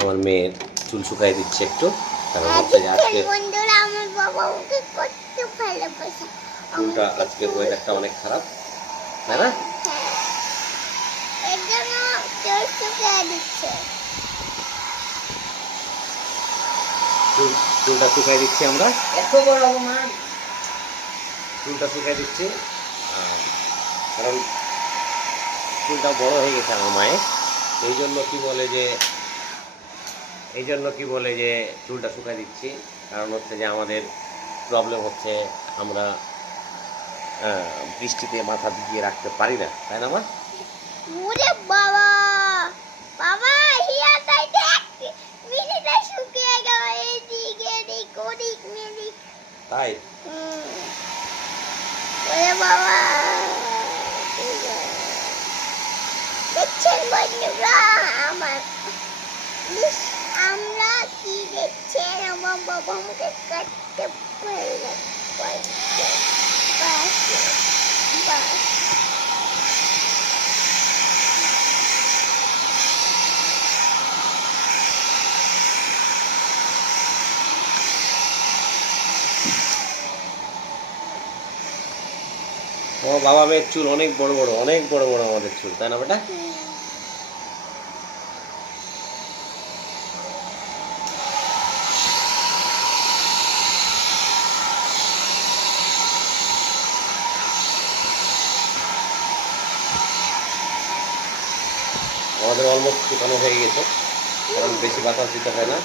আমার মেয়ের চুল শুকাই দিচ্ছে একটু, কারণ হচ্ছে যে আজকে বন্ধুরা আমার বাবা ওকে করতে ভালোবাসে। চুলটা আজকে ওয়েদারটা অনেক খারাপ, তাই না? এর জন্য চুল শুকিয়ে দিচ্ছে। চুলটা শুকাই দিচ্ছি আমরা, এত বড় অপমান। চুলটা শুকাই দিচ্ছি কারণ চুলটা বড় হয়ে গেছে আমার মায়ের। এই জন্য কি বলে যে চুলটা শুকাই দিচ্ছি, কারণ হচ্ছে যে আমাদের প্রবলেম হচ্ছে আমরা বৃষ্টিতে মাথা ভিজিয়ে রাখতে পারি না, তাই না মা? ওরে বাবা, বাবা হিয়াটাই দেখ, মিনিটে শুকিয়ে গেল। এদিকে এদিক ওদিক মেদিক। তাই ওরে বাবা, দেখছেন বন্ধুরা আমার আমরা কি দেখছেন? আমার বাবা আমাকে কাটতে পারলো। বাস বাস। আমার বাবা মেয়ের চুল অনেক বড় বড়, অনেক বড় বড় আমাদের চুল, তাই না বেটা? আমাদের অলমোস্ট শুকানো হয়ে গেছে, কারণ বেশি বাতাস দিতে হয় না।